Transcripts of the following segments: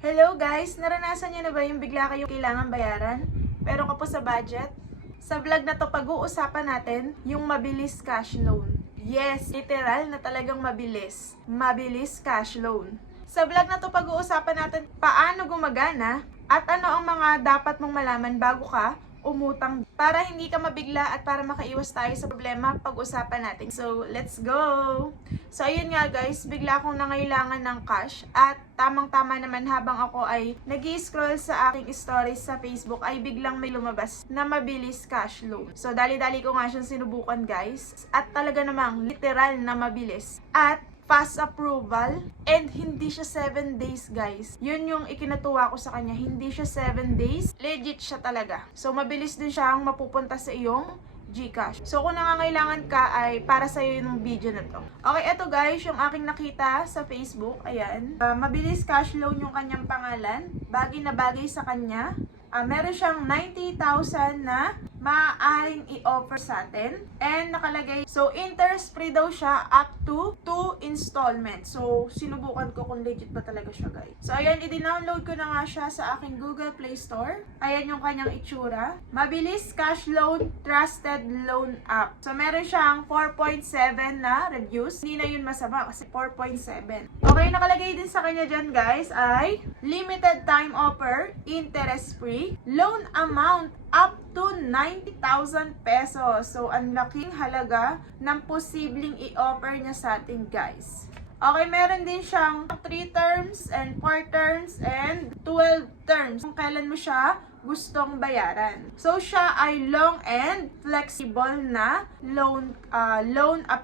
Hello guys! Naranasan niyo na ba yung bigla kayong kailangan bayaran? Pero kapos sa budget? Sa vlog na to, pag-uusapan natin yung mabilis cash loan. Yes, literal na talagang mabilis. Mabilis cash loan. Sa vlog na to, pag-uusapan natin paano gumagana at ano ang mga dapat mong malaman bago ka umutang para hindi ka mabigla at para makaiwas tayo sa problema pag-usapan natin. So, let's go! So, ayun nga guys, bigla akong nangailangan ng cash at tamang-tama naman habang ako ay nag-i-scroll sa aking stories sa Facebook ay biglang may lumabas na mabilis cash loan. So, dali-dali ko nga siyang sinubukan guys at talaga namang literal na mabilis at fast approval and hindi siya 7 days guys. Yun yung ikinatuwa ko sa kanya. Hindi siya 7 days. Legit siya talaga. So mabilis din siyang mapupunta sa iyong GCash. So kung nangangailangan ka ay para sa iyo yung video na to. Okay, eto guys, yung aking nakita sa Facebook. Ayan. Mabilis cash loan yung kanyang pangalan. Bagay na bagay sa kanya. Meron siyang 90,000 na maaaring i-offer sa atin. And nakalagay, so interest free daw siya up to 2 installments. So, sinubukan ko kung legit ba talaga siya guys. So, ayan, i-download ko na nga siya sa aking Google Play Store. Ayan yung kanyang itsura. Mabilis cash loan, trusted loan app. So, meron siyang 4.7 na reviews. Hindi na yun masama kasi 4.7. Okay, nakalagay din sa kanya dyan guys ay limited time offer, interest free, loan amount up to 90,000 pesos. So, ang laking halaga ng posibleng i-offer niya sa atin, guys. Okay, meron din siyang 3 terms and 4 terms and 12 terms kung kailan mo siya gustong bayaran. So, siya ay long and flexible na loan app.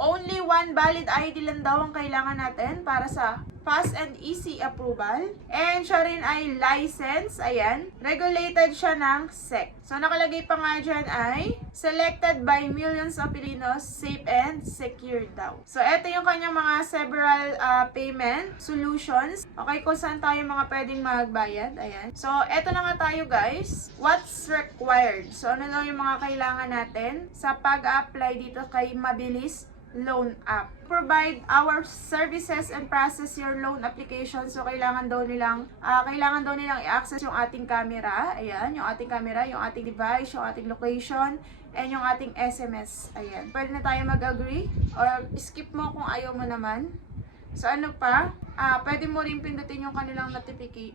Only one valid ID lang daw ang kailangan natin para sa fast and easy approval. And siya rin ay license. Ayan. Regulated siya ng SEC. So, nakalagay pa nga dyan ay selected by millions of Filipinos, safe and secure daw. So, eto yung kanyang mga several payment solutions. Okay, kung saan tayo mga pwedeng magbayad. Ayan. So, eto na nga tayo guys. What's required? So, ano daw yung mga kailangan natin sa pag-apply dito kay Mabilis Loan App. Provide our services and process your loan application. So, kailangan daw nilang i-access yung ating camera. Ayan, yung ating camera, yung ating device, yung ating location, and yung ating SMS. Ayan. Pwede na tayo mag-agree or skip mo kung ayaw mo naman. So, ano pa? Pwede mo rin pindutin yung kanilang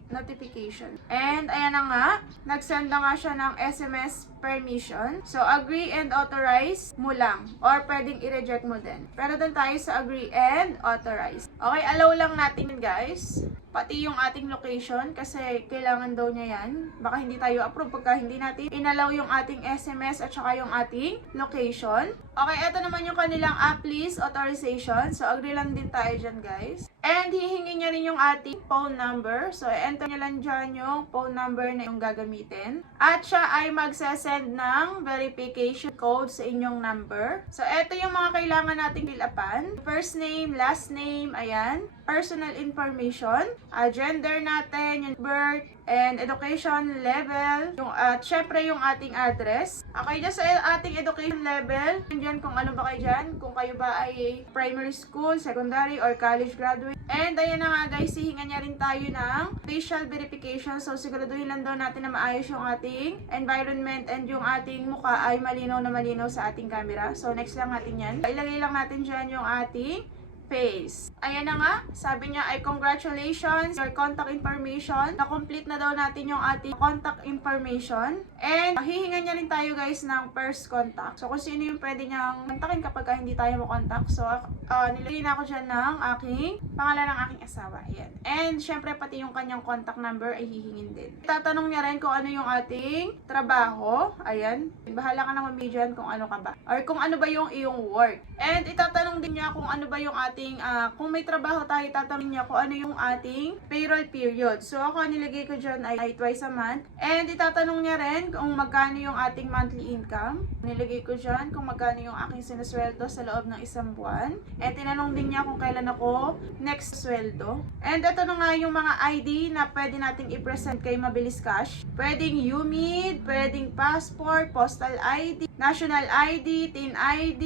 notification. And, ayan na nga. Nag-send na nga siya ng SMS permission. So, agree and authorize mo lang. Or, pwedeng i-reject mo din. Pero doon tayo sa agree and authorize. Okay, allow lang natin guys. Pati yung ating location kasi kailangan daw niya yan. Baka hindi tayo approve pagka hindi natin inallow yung ating SMS at saka yung ating location. Okay, eto naman yung kanilang app list authorization. So, agree lang din tayo dyan guys. And hihingi niya rin yung ating phone number. So, enter niya lang dyan yung phone number na yung gagamitin. At siya ay magsasend ng verification code sa inyong number. So, eto yung mga kailangan nating fill-upan. First name, last name, ayan. Personal information, gender natin, yung birth, and education level, yung syempre yung ating address. Okay, dyan sa ating education level, dyan kung ano ba kayo dyan, kung kayo ba ay primary school, secondary, or college graduate. And ayan na nga guys, hihingan niya rin tayo ng facial verification. So siguraduhin lang daw natin na maayos yung ating environment and yung ating mukha ay malinaw na malinaw sa ating camera. So next lang natin yan. Ilagay lang natin dyan yung ating face. Ayan na nga, sabi niya ay congratulations, your contact information. Na-complete na daw natin yung ating contact information. And hihingan niya rin tayo guys ng first contact. So kung sino yung pwede niyang kontakin kapag hindi tayo mo contact. So nilagay na ako dyan ng aking pangalan ng aking asawa. Ayan. And syempre pati yung kanyang contact number ay hihingin din. Tatanong niya rin kung ano yung ating trabaho. Ayan. Bahala ka na mamili dyan kung ano ka ba. Or kung ano ba yung iyong work. And itatanong din niya kung ano ba yung ating, kung may trabaho tayo, tatanungin niya kung ano yung ating payroll period. So, ako nilagay ko dyan ay twice a month. And itatanong niya rin kung magkano yung ating monthly income. Nilagay ko dyan kung magkano yung aking sinusweldo sa loob ng isang buwan. And tinanong din niya kung kailan ako next sweldo. And ito na nga yung mga ID na pwede nating i-present kay Mabilis Cash. Pwedeng UMID, pwedeng passport, postal ID, national ID, TIN ID,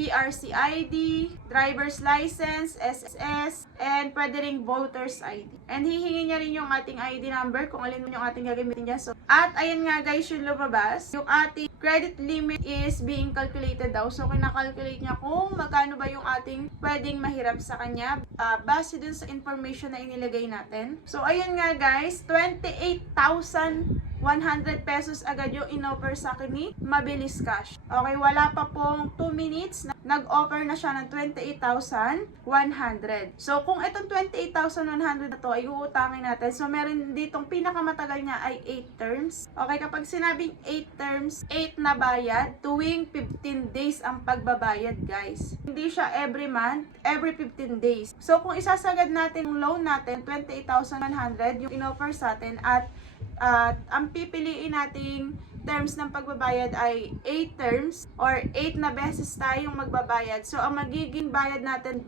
PRC ID, driver's license, SSS, and pwede ring voter's ID. And hihingi niya rin yung ating ID number kung alin mo yung ating gagamitin niya. So, at ayan nga guys yung lumabas, yung ating credit limit is being calculated daw. So, kinakalculate niya kung magkano ba yung ating pwedeng mahiram sa kanya base dun sa information na inilagay natin. So, ayun nga guys, 28,100 pesos agad yung in-offer sa akin ni Mabilis Cash. Okay, wala pa pong 2 minutes, nag-offer na siya ng 28,100. So, kung itong 28,100 na to ay uutangin natin, so meron ditong pinakamatagal niya ay 8 terms. Okay, kapag sinabing 8 terms, 8 na bayad, tuwing 15 days ang pagbabayad guys. Hindi siya every month, every 15 days. So, kung isasagad natin yung loan natin, 28,100 yung in-offer sa atin at ang pipiliin nating terms ng pagbabayad ay 8 terms or 8 na beses tayong magbabayad. So, ang magiging bayad natin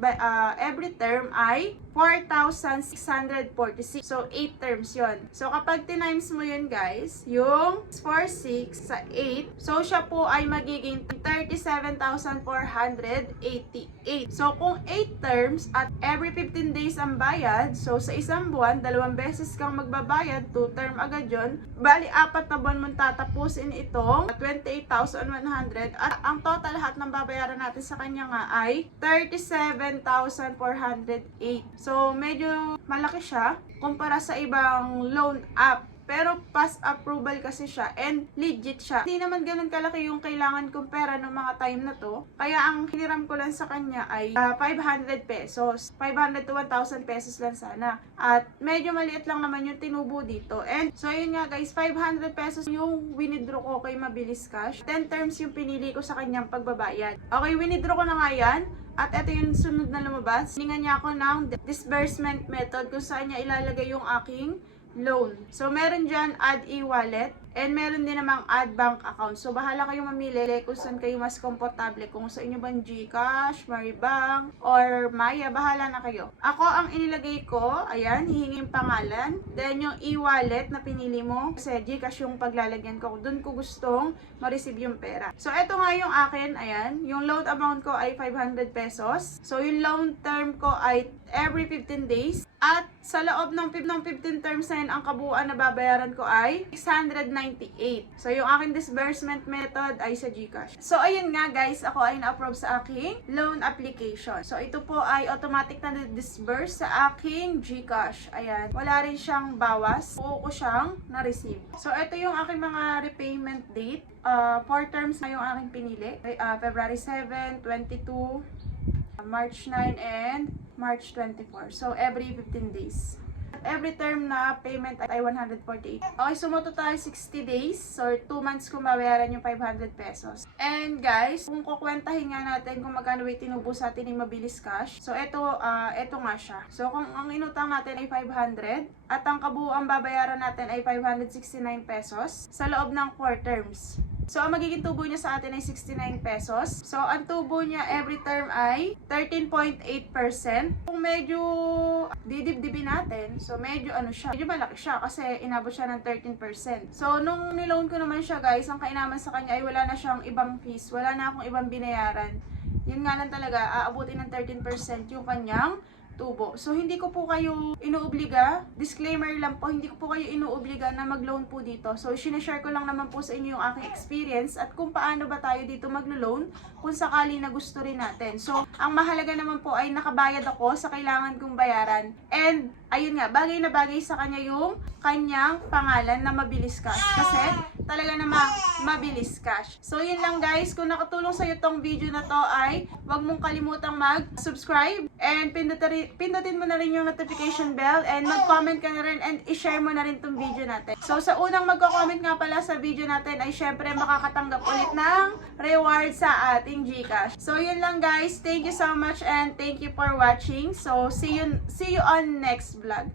every term ay 4,646. So, 8 terms yon. So, kapag tinimes mo yun guys, yung 4,6 sa 8, so siya po ay magiging 37,488. So, kung 8 terms at every 15 days ang bayad, so sa isang buwan, 2 beses kang magbabayad, 2 term agad yun. Bali, 4 na buwan mong tatapusin itong 28,100 at ang total lahat ng babayaran natin sa kanya nga ay 37,408. So, medyo malaki siya kumpara sa ibang loan app. Pero pass approval kasi siya and legit siya. Hindi naman ganun kalaki yung kailangan kong pera ng mga time na to. Kaya ang hiniram ko lang sa kanya ay 500 pesos. 500 to 1,000 pesos lang sana. At medyo maliit lang naman yung tinubo dito. And so yun nga guys, 500 pesos yung winidraw ko kay Mabilis Cash. 10 terms yung pinili ko sa kanyang pagbabayad. Okay, winidraw ko na nga yan. At ito yung sunod na lumabas. Hiningan niya ako ng disbursement method kung saan niya ilalagay yung aking loan. So, meron dyan add e-wallet and meron din namang add bank account. So, bahala kayong mamili kung saan kayo mas komportable. Kung sa inyo bang GCash, Maribank, or Maya, bahala na kayo. Ako, ang inilagay ko, ayan, hihingin pangalan. Then, yung e-wallet na pinili mo, kasi GCash yung paglalagyan ko. Doon ko gustong ma-receive yung pera. So, ito nga yung akin, ayan. Yung loan amount ko ay 500 pesos. So, yung loan term ko ay every 15 days. At sa loob ng 15 terms na yun, ang kabuuan na babayaran ko ay 698. So, yung aking disbursement method ay sa GCash. So, ayun nga guys, ako ay na-approve sa aking loan application. So, ito po ay automatic na disburse sa aking GCash. Ayan. Wala rin siyang bawas. Buo ko siyang na-receive. So, ito yung aking mga repayment date. 4 terms na yung aking pinili. February 7, 22, March 9, and March 24. So, every 15 days. Every term na payment ay 148. Okay, so total 60 days. So, 2 months kung babayaran yung 500 pesos. And guys, kung kukwentahin nga natin kung magkano ay tinubo sa atin yung Mabilis Cash. So, ito nga siya. So, kung ang inutang natin ay 500 at ang kabuuang babayaran natin ay 569 pesos sa loob ng 4 terms. So, ang magiging tubo niya sa atin ay 69 pesos. So, ang tubo niya every term ay 13.8%. Kung medyo didibdibin natin, so medyo medyo malaki siya kasi inabot siya ng 13%. So, nung niloan ko naman siya guys, ang kainaman sa kanya ay wala na siyang ibang fees. Wala na akong ibang binayaran. Yun nga lang talaga, aabutin ng 13% yung kanyang tubo. So, hindi ko po kayo inuobliga, disclaimer lang po, hindi ko po kayo inuobliga na mag-loan po dito. So, sinashare ko lang naman po sa inyo yung aking experience at kung paano ba tayo dito mag-loan kung sakali na gusto rin natin. So, ang mahalaga naman po ay nakabayad ako sa kailangan kong bayaran. And, ayun nga, bagay na bagay sa kanya yung kanyang pangalan na Mabilis Cash. Kasi, talaga namang Mabilis Cash. So, yun lang guys. Kung nakatulong sa'yo tong video na to ay huwag mong kalimutang mag-subscribe and pindutin mo na rin yung notification bell and mag-comment ka na rin and i-share mo na rin tong video natin. So, sa unang magko-comment nga pala sa video natin ay syempre makakatanggap ulit ng reward sa ating GCash. So, yun lang guys. Thank you so much and thank you for watching. So, see you on next vlog.